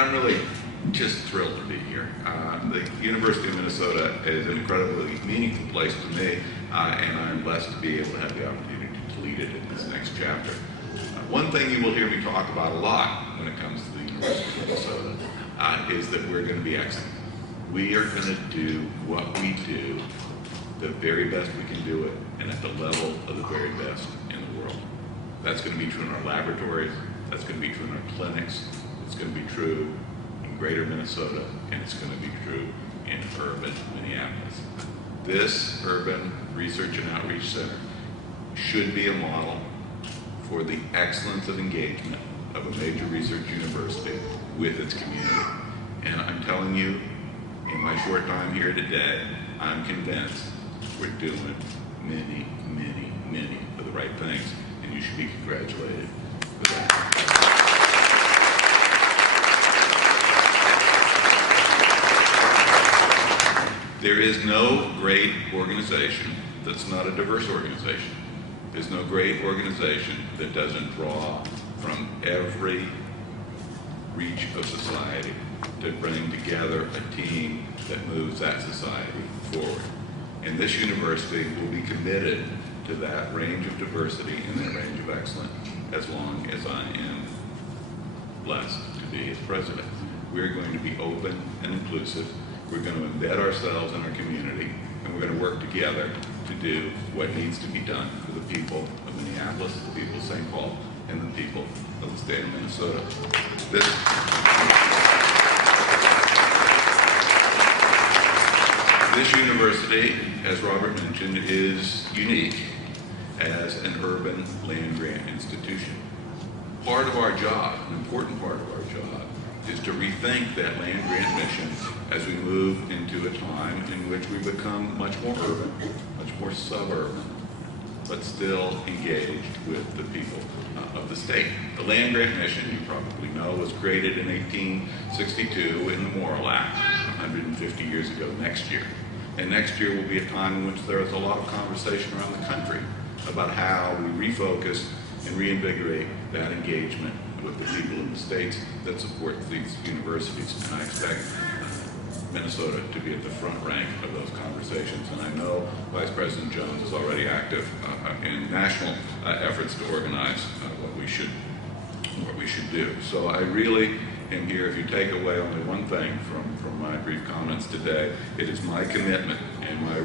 I'm really just thrilled to be here. The University of Minnesota is an incredibly meaningful place to me, and I'm blessed to be able to have the opportunity to lead it in this next chapter. One thing you will hear me talk about a lot when it comes to the University of Minnesota is that we're going to be excellent. We are going to do what we do the very best we can do it, and at the level of the very best in the world. That's going to be true in our laboratories, that's going to be true in our clinics, it's going to be true in greater Minnesota, and it's going to be true in urban Minneapolis. This Urban Research and Outreach Center should be a model for the excellence of engagement of a major research university with its community. And I'm telling you, in my short time here today, I'm convinced we're doing many, many, many of the right things, and you should be congratulated for that. There is no great organization that's not a diverse organization. There's no great organization that doesn't draw from every reach of society to bring together a team that moves that society forward. And this university will be committed to that range of diversity and that range of excellence as long as I am blessed to be its president. We're going to be open and inclusive. We're going to embed ourselves in our community, and we're going to work together to do what needs to be done for the people of Minneapolis, the people of St. Paul, and the people of the state of Minnesota. This university, as Robert mentioned, is unique as an urban land-grant institution. Part of our job, an important part of our job, is to rethink that land-grant mission as we move into a time in which we become much more urban, much more suburban, but still engaged with the people of the state. The land-grant mission, you probably know, was created in 1862 in the Morrill Act, 150 years ago next year. And next year will be a time in which there is a lot of conversation around the country about how we refocus and reinvigorate that engagement with the people in the states that support these universities. And I expect Minnesota to be at the front rank of those conversations. And I know Vice President Jones is already active in national efforts to organize what we should do. So I really am here. If you take away only one thing from my brief comments today, it is my commitment and my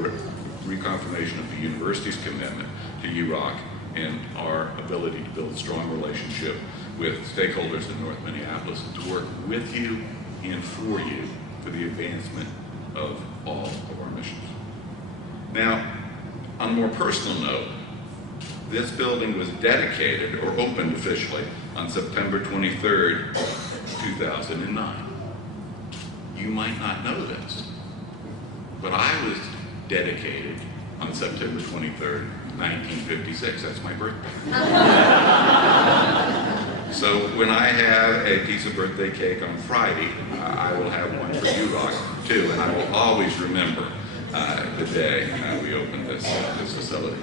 reconfirmation of the university's commitment to UROC and our ability to build a strong relationship with stakeholders in North Minneapolis to work with you and for you for the advancement of all of our missions. Now, on a more personal note, this building was dedicated or opened officially on September 23rd, 2009. You might not know this, but I was dedicated on September 23rd, 1956. That's my birthday. So when I have a piece of birthday cake on Friday, I will have one for UROC too, and I will always remember the day we opened this facility.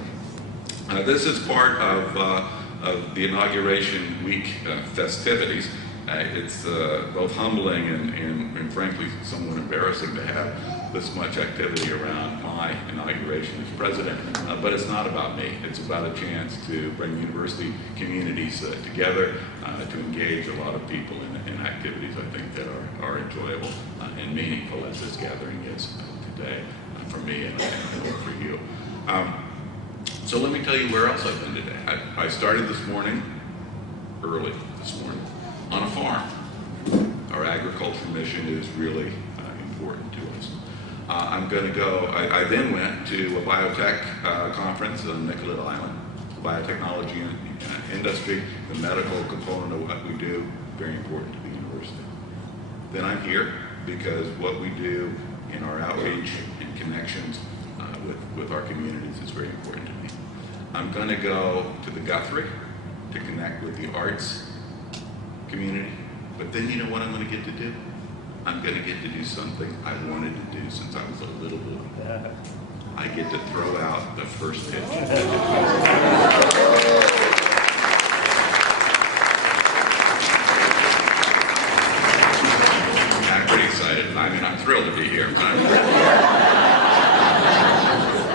This is part of the inauguration week festivities. It's both humbling and frankly somewhat embarrassing to have this much activity around my inauguration as president, but it's not about me. It's about a chance to bring university communities together, to engage a lot of people in activities I think that are enjoyable and meaningful as this gathering is today for me and for you. So let me tell you where else I've been today. I started this morning, early this morning, on a farm. Our agriculture mission is really important to us. I'm going to go, I then went to a biotech conference on Nicollet Island, biotechnology industry, the medical component of what we do, very important to the university. Then I'm here because what we do in our outreach and connections with our communities is very important to me. I'm going to go to the Guthrie to connect with the arts community, but then you know what I'm going to get to do? I'm going to get to do something I wanted to do since I was a little boy. I get to throw out the first pitch. I'm thrilled to be here.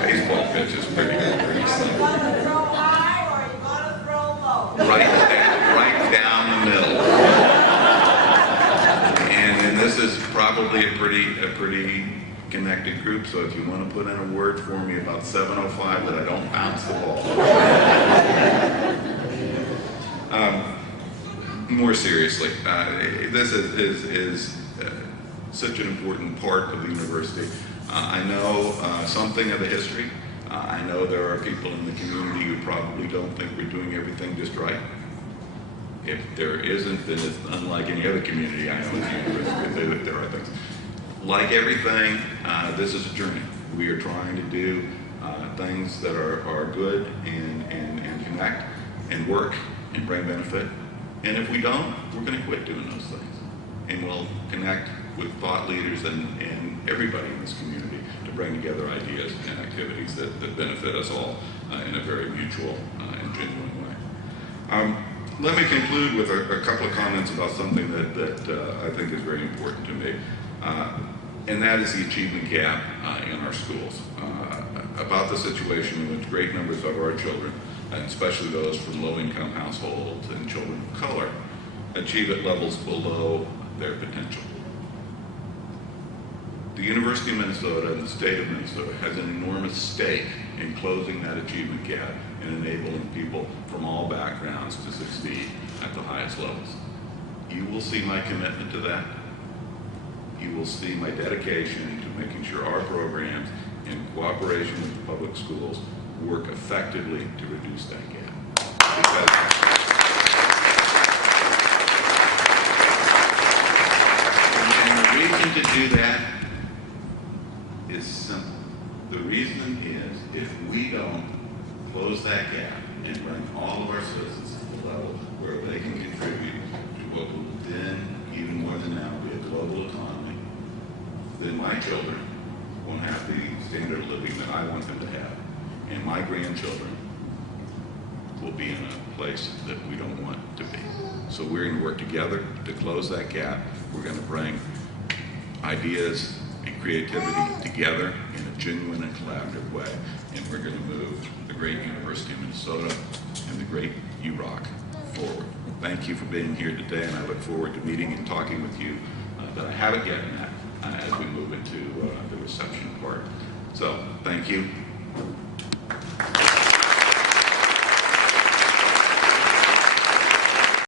Baseball pitch is pretty good. Are you going to throw high or are you going to throw low? Right down the middle. And this is probably a pretty connected group, so if you want to put in a word for me about 7:05 that I don't bounce the ball. More seriously, this is such an important part of the university. I know something of the history. I know there are people in the community who probably don't think we're doing everything just right. If there isn't, then it's unlike any other community I know in the university. There are things. Like everything, this is a journey. We are trying to do things that are good and connect and work and bring benefit. And if we don't, we're going to quit doing those things. And we'll connect with thought leaders and everybody in this community to bring together ideas and activities that benefit us all in a very mutual and genuine way. Let me conclude with a couple of comments about something that I think is very important to me. And that is the achievement gap in our schools. About the situation in which great numbers of our children, and especially those from low-income households and children of color, achieve at levels below their potential. The University of Minnesota and the state of Minnesota has an enormous stake in closing that achievement gap and enabling people from all backgrounds to succeed at the highest levels. You will see my commitment to that. You will see my dedication to making sure our programs, in cooperation with the public schools, work effectively to reduce that gap. And the reason to do that is simple. The reason is if we don't close that gap and bring all of our citizens to the level where they can contribute to what will then, even more than now, be a global economy, then my children won't have the standard of living that I want them to have. And my grandchildren will be in a place that we don't want to be. So we're going to work together to close that gap. We're going to bring ideas and creativity together in a genuine and collaborative way. And we're going to move the great University of Minnesota and the great UROC forward. Thank you for being here today, and I look forward to meeting and talking with you, but I haven't yet met as we move into the reception part. So, thank you.